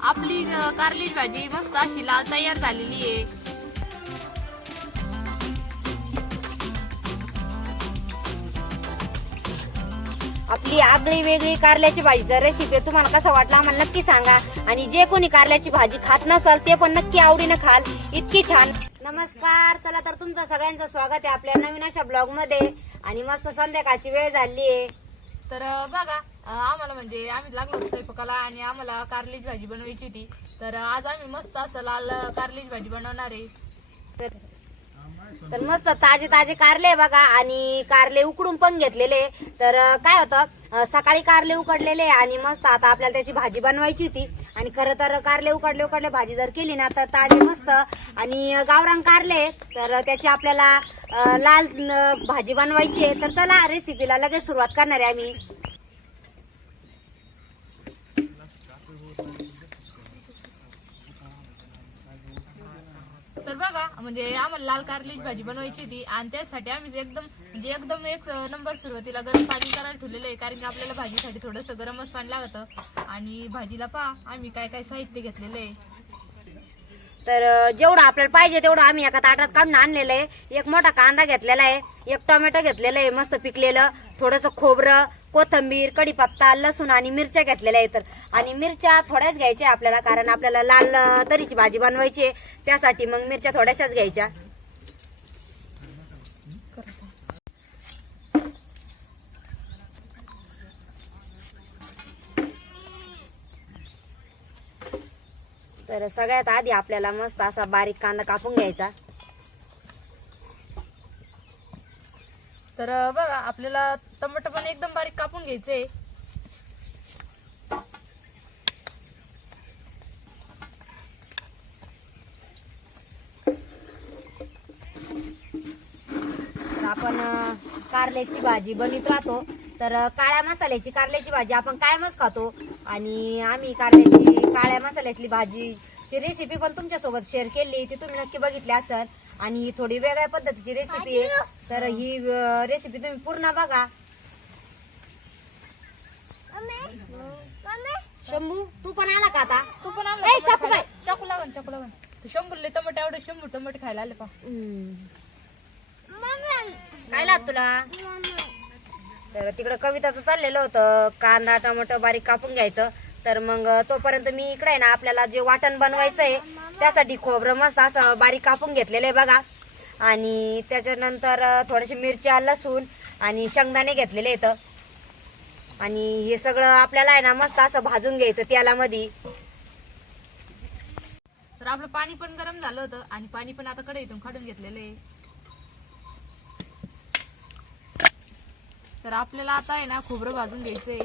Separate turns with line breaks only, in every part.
आपली अ, कारलीची भाजी मस्त अशी लाल तयार झालेली आहे.
आपली आगळी वेगळी कारल्याची भाजीचा रेसिपी तुम्हाला कसा वाटला आम्हाला नक्की सांगा. आणि जे कोणी कारल्याची भाजी खात नसल ते पण नक्की आवडीनं खाल. इतकी छान. नमस्कार चला तर तुमचं सगळ्यांचं स्वागत आहे आपल्या नवीन अशा ब्लॉगमध्ये. आणि मस्त संध्याकाळची वेळ झाली आहे.
तर बघा आम्हाला म्हणजे आम्ही लागलो होतो स्वयंपाकाला आणि आम्हाला कारलीची भाजी बनवायची होती. तर आज आम्ही मस्त असं लाल अ, कारलीची भाजी बनवणार आहे.
तर- तर मस्त ताजे ताजे कारले आहे बघा आणि कारले उकडून पण घेतलेले तर काय होतं सकाळी कारले उकडलेले आणि मस्त आता आपल्याला त्याची भाजी बनवायची होती. आणि खरं तर कारले उकडले उकडले भाजी जर केली ना तर ताजे मस्त. आणि गावरान कारले तर त्याची आपल्याला लाल भाजी बनवायची आहे. तर चला रेसिपीला लगेच सुरुवात करणार आहे आम्ही.
तर बघा म्हणजे आम्हाला लाल कारलीची भाजी बनवायची होती आणि त्यासाठी आम्ही एकदम म्हणजे एकदम एक नंबर सुरुवातीला गरम पाणी करायला ठेवलेलं आहे कारण की आपल्याला भाजीसाठी थोडंसं गरमच पाणी लागतं. आणि भाजीला पहा आम्ही काय काय साहित्य घेतलेलं आहे.
तर जेवढं आपल्याला पाहिजे तेवढं आम्ही एका ताटात काढून आणलेलं आहे. एक मोठा कांदा घेतलेला आहे एक टोमॅटो घेतलेलं आहे मस्त पिकलेलं थोडंसं खोबरं कोथंबीर कढीपत्ता लसूण आणि मिरच्या घेतलेल्या आहेत. आणि मिरच्या थोड्याच घ्यायच्या आपल्याला कारण आपल्याला लाल तरीची भाजी बनवायची आहे. त्यासाठी मग मिरच्या थोड्याशाच घ्यायच्या. तर सगळ्यात आधी आपल्याला मस्त असा बारीक कांदा कापून घ्यायचा.
तर बघा आपल्याला टमाटर पण एकदम बारीक कापून घ्यायचे
आपण कारल्याची भाजी बनवित राहतो. तर काळ्या मसाल्याची कारल्याची भाजी आपण कायमच खातो. आणि आम्ही कारल्याची काळ्या मसाल्यातली भाजीची रेसिपी पण तुमच्यासोबत शेअर केली. ती तुम्ही नक्की बघितली असेल. आणि ही थोडी वेगळ्या पद्धतीची रेसिपी आहे. तर ही रेसिपी तुम्ही पूर्ण बघा. शंभू तू पण आला का आता?
तू पण
ए,
आणला
चाकू बाई.
चाकू लागन चाकू लागन शंभरले टमाटे एवढे शंभर टमाटे खायला आले पा.
काय लाग तुला? तर तिकडं कविताचं चाललेलं होतं. कांदा टोमॅटो बारीक कापून घ्यायचं. तर मग तोपर्यंत मी इकडे आहे ना आपल्याला जे वाटण बनवायचं आहे त्यासाठी खोबरं मस्त असं बारीक कापून घेतलेलं आहे बघा. आणि त्याच्यानंतर थोडेसे मिरच्या लसूण आणि शेंगदाणे घेतलेले आहेत. आणि हे सगळं आपल्याला आहे ना मस्त असं भाजून घ्यायचं तेलामध्ये.
तर आपलं पाणी पण गरम झालं होतं आणि पाणी पण आता कढईतून काढून घेतलेलं आहे. तर आपल्याला आता आहे ना खोबरं भाजून घ्यायचंय.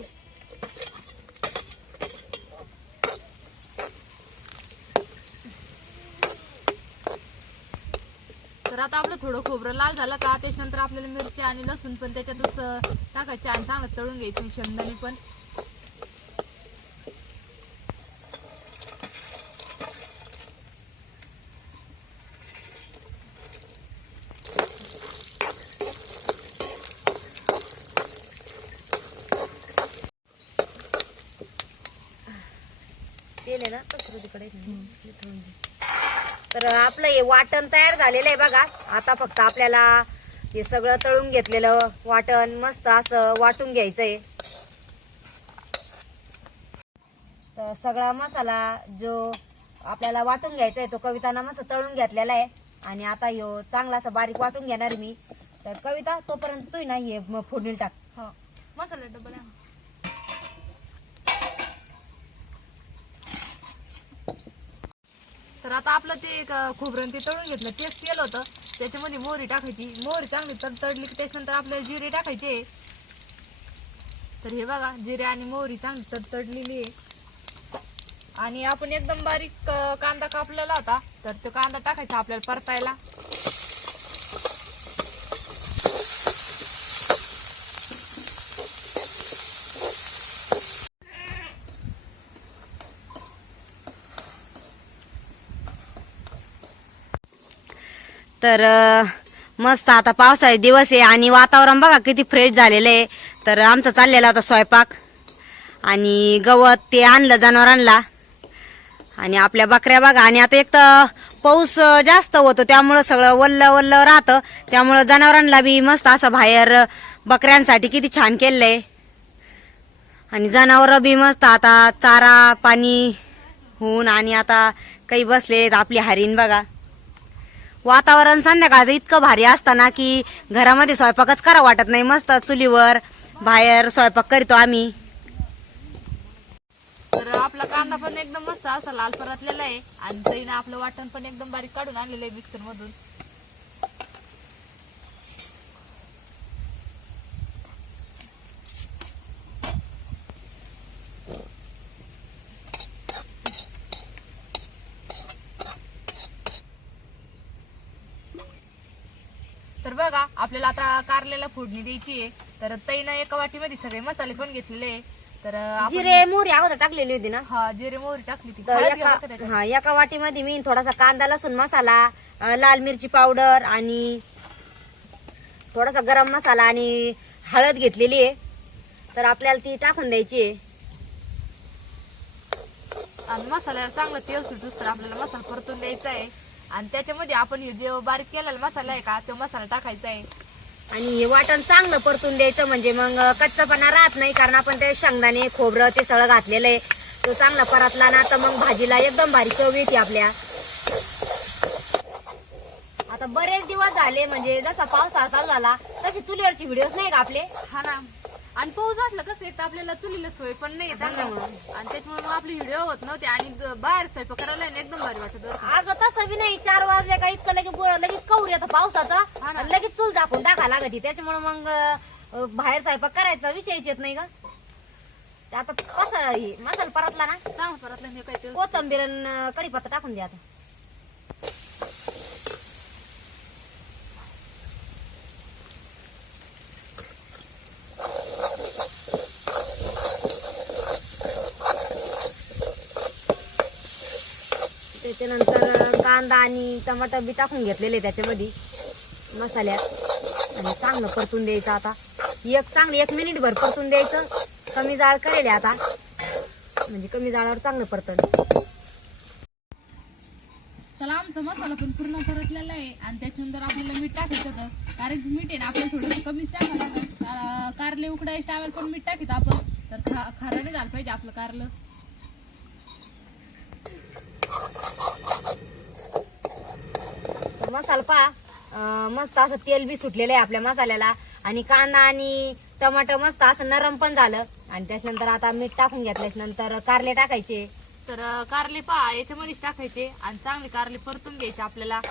तर आता आपलं थोडं खोबरं लाल झालं का त्याच्यानंतर आपल्याला मिरची आणि लसूण पण त्याच्यातच टाकायचे आणि चांगलं तळून घ्यायचं शेंगदाणे पण.
तेल आहे ना तिकडे तर आपलं हे वाटण तयार झालेलं आहे बघा. आता फक्त आपल्याला हे सगळं तळून घेतलेलं वाटण मस्त असं वाटून घ्यायचंय. तर सगळा मसाला जो आपल्याला वाटून घ्यायचा आहे तो कविताना मस्त तळून घेतलेला आहे. आणि आता ह्यो चांगला असं बारीक वाटून घेणार मी. तर कविता तोपर्यंत तू ना हे म- टाक.
हो. मसाला डबल तर आता आपलं ते एक खोबरं ते तळून घेतलं. तेच तेल होतं. त्याच्यामध्ये मोहरी टाकायची. मोहरी चांगली तर तळली की त्याच्यानंतर आपल्याला जिरे टाकायचे. तर हे बघा जिरे आणि मोहरी चांगली तर तडलेली आहे. आणि आपण एकदम बारीक कांदा कापलेला होता. तर तो कांदा टाकायचा आपल्याला परतायला.
तर मस्त आता पावसाळे दिवस आहे आणि वातावरण बघा किती फ्रेश झालेलं आहे. तर आमचा चाललेला होता स्वयंपाक आणि गवत ते आणलं जनावरांना. आणि आपल्या बकऱ्या बघा आणि आता एक तर पाऊस जास्त होतो त्यामुळं सगळं वल्ल वल्ल राहतं. त्यामुळं जनावरांना बी मस्त असं बाहेर बकऱ्यांसाठी किती छान केलंय. आणि जनावरं बी मस्त आता चारा पाणी होऊन आणि आता काही बसलेत आपली हरीण बघा. वातावरण संध्याकाळचं इतकं भारी असताना की घरामध्ये स्वयंपाकच करा वाटत नाही. मस्त चुलीवर बाहेर स्वयंपाक करतो आम्ही.
तर आपला कांदा पण एकदम मस्त असा लाल परतलेला आहे. आणि आपलं वाटण पण एकदम बारीक काढून आणलेलं आहे मिक्सर मधून तर बघा आपल्याला आता कारल्याला फोडणी द्यायची आहे तर तईनं एका वाटीमध्ये सगळे मसाले पण घेतलेले आहे. तर आपण
जिरे मोहरी अगोदर टाकलेली होती ना?
हा जिरे मोहरी टाकली ती
तर
हळद
एका
त्याच्यात.
हा वाटीमध्ये मी थोडासा कांदा लसूण मसाला अं, लाल मिरची पावडर आणि थोडासा गरम मसाला आणि हळद घेतलेली आहे. तर आपल्याला ती टाकून द्यायची आहे.
आणि मसाल्याला चांगलं तेल सुटूस तर आपल्याला मसाला परतून द्यायचा आहे. आणि त्याच्यामध्ये आपण हे जे बारीक केलेला मसाला आहे का तो मसाला टाकायचा आहे.
आणि हे वाटण चांगलं परतून द्यायचं म्हणजे मग कच्चापणा राहत नाही कारण आपण ते शेंगदाणे खोबरं ते सगळं घातलेलं आहे. तो चांगला परतला ना तर मग भाजीला एकदम भारी चव येते आपल्या. आता बरेच दिवस झाले म्हणजे जसा पावसाळा चालू झाला तसे चुलीवरचे व्हिडिओज नाही का आपले?
हा ना. आणि पाऊस असलं कसं एक तर आपल्याला चुलीला सोय पण नाही चांगलं आणि त्याच्यामुळे मग आपले व्हिडिओ होत नव्हते आणि ग- बाहेर स्वयंपाक करायला आहे ना एकदम भारी वाटत होतं.
अगं तसं बी नाही. चार वाजले का इतकं लगेच बो- लगेच कौर येतं पावसाचा.
हा ना.
आणि लगेच चूल दाखवून टाका लागत त्याच्यामुळे मग अं, बाहेर स्वयंपाक करायचा विषयच येत नाही का ते आता कसं हे मसाला परतला ना.
चांगलं परतलं हे काय ते
कोथंबीर कढीपत्ता टाकून द्या आता त्याच्यानंतर कांदा आणि टमाटर बी टाकून घेतलेले त्याच्यामध्ये. मसाल्यात आणि चांगलं परतून द्यायचं आता. एक चांगलं एक मिनिट भर परतून द्यायचं. कमी जाळ करेल आता. म्हणजे कमी जाळावर चांगलं परतण
चला आमचा मसाला पण पूर्ण परतलेला आहे. आणि त्याच्यानंतर आपल्याला मीठ टाकायचं होतं. कारण की मीठ आहे ना आपल्याला थोडंसं कमीच टाकावं लागेल कार- कारले उकडायच्या टायमाला पण मीठ टाकीत आपण. तर खा खारं नाही झालं पाहिजे आपलं कारलं.
मसाला पहा. मस्त असं तेल बी सुटलेलं आहे आपल्या मसाल्याला. आणि कांदा आणि टमाटर मस्त असं नरम पण झालं. आणि त्याच्यानंतर आता मीठ टाकून घ्या त्याच्यानंतर कारले टाकायचे.
तर कारले पहा याच्यामध्येच टाकायचे. आणि चांगले कारले परतून घ्यायचे आपल्याला.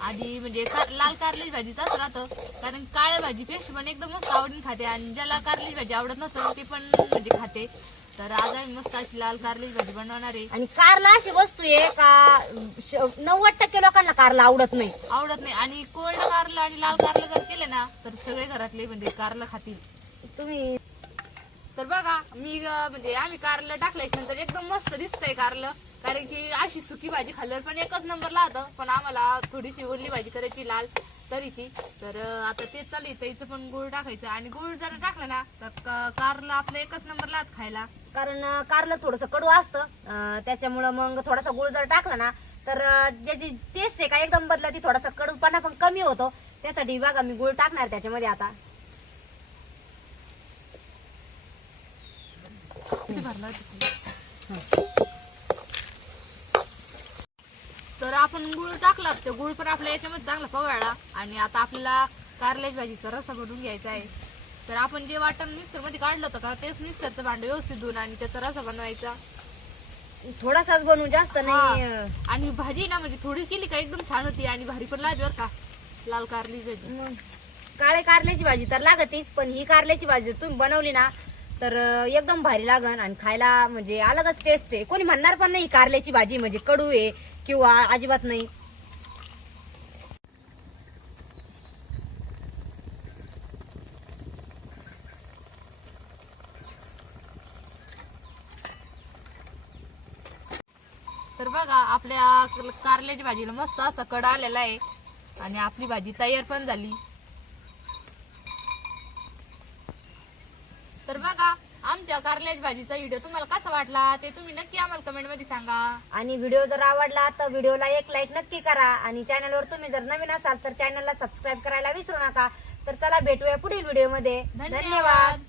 आधी म्हणजे लाल कारली भाजीच असं राहतं. कारण काळ्या फेस्ट पण एकदम मस्त आवडून खाते. आणि ज्याला कारली भाजी आवडत नसेल ते पण म्हणजे खाते. तर आज आम्ही मस्त अशी लाल कारल्याची भाजी बनवणार आहे.
आणि कारला अशी वस्तू आहे का श- नव्वद टक्के लोकांना कारला आवडत नाही.
आवडत नाही. आणि कोल्ड कारलं आणि लाल कारलं जर केले ना तर सगळे घरातले म्हणजे कारलं खातील.
तुम्ही
तर बघा मी अं, म्हणजे आम्ही कारलं टाकल्याच्या नंतर एकदम मस्त दिसतंय कारलं. कारण की अशी सुकी भाजी खाल्ल्यावर पण एकच नंबर लागतं पण आम्हाला थोडीशी ओली भाजी करायची लाल तरीची. तर अं, आता तेच चालू त्याचं पण गुळ टाकायचं. आणि गुळ जर टाकलं ना तर क- कारलं आपलं एकच नंबर लागत खायला.
कारण कारलं थोडस कडू असतं. त्याच्यामुळं मग थोडासा गुळ जर टाकला ना तर ज्याची टेस्ट आहे का एकदम बदला ती थोडासा कडूपणा पण कमी होतो. त्यासाठी बघा मी गुळ टाकणार त्याच्यामध्ये आता.
तर आपण गुळ टाकला ते गुळ पण आपल्या याच्यामध्ये चांगला पवाळला आणि आता आपल्याला कारल्याची भाजीचा रस्सा बनवून घ्यायचा आहे. तर आपण जे वाटण मिक्सरमध्ये काढलं होतं का तेच मिक्सरचं भांडं व्यवस्थित धुवून आणि त्याचा रसा बनवायचा.
थोडासाच बनवू जास्त नाही
हा. आणि भाजी ना म्हणजे थोडी केली का एकदम छान होती आणि भारी पण लागली बरं का. लाल कारली भाजी.
मग काळे कारल्याची भाजी तर लागतीच पण ही कारल्याची भाजी तुम्ही बनवली ना तर अं, एकदम भारी लागन आणि खायला म्हणजे अलगच टेस्ट आहे. कोणी म्हणणार पण नाही कारल्याची भाजी म्हणजे कडू आहे किंवा अजिबात नाही
तर बघा आपल्या कारल्याची भाजीला मस्त असा कड आलेला आहे. आणि आपली भाजी तयार पण झाली. तर बघा आमच्या कारल्याची भाजीचा व्हिडिओ तुम्हाला कसा वाटला ते तुम्ही नक्की आम्हाला कमेंटमध्ये सांगा.
आणि व्हिडिओ जर आवडला तर व्हिडिओला एक लाईक नक्की करा. आणि चॅनलवर तुम्ही जर नवीन असाल तर चॅनलला सबस्क्राईब करायला विसरू नका. तर चला भेटूया पुढील व्हिडिओमध्ये धन्यवाद.
धन्यवाद.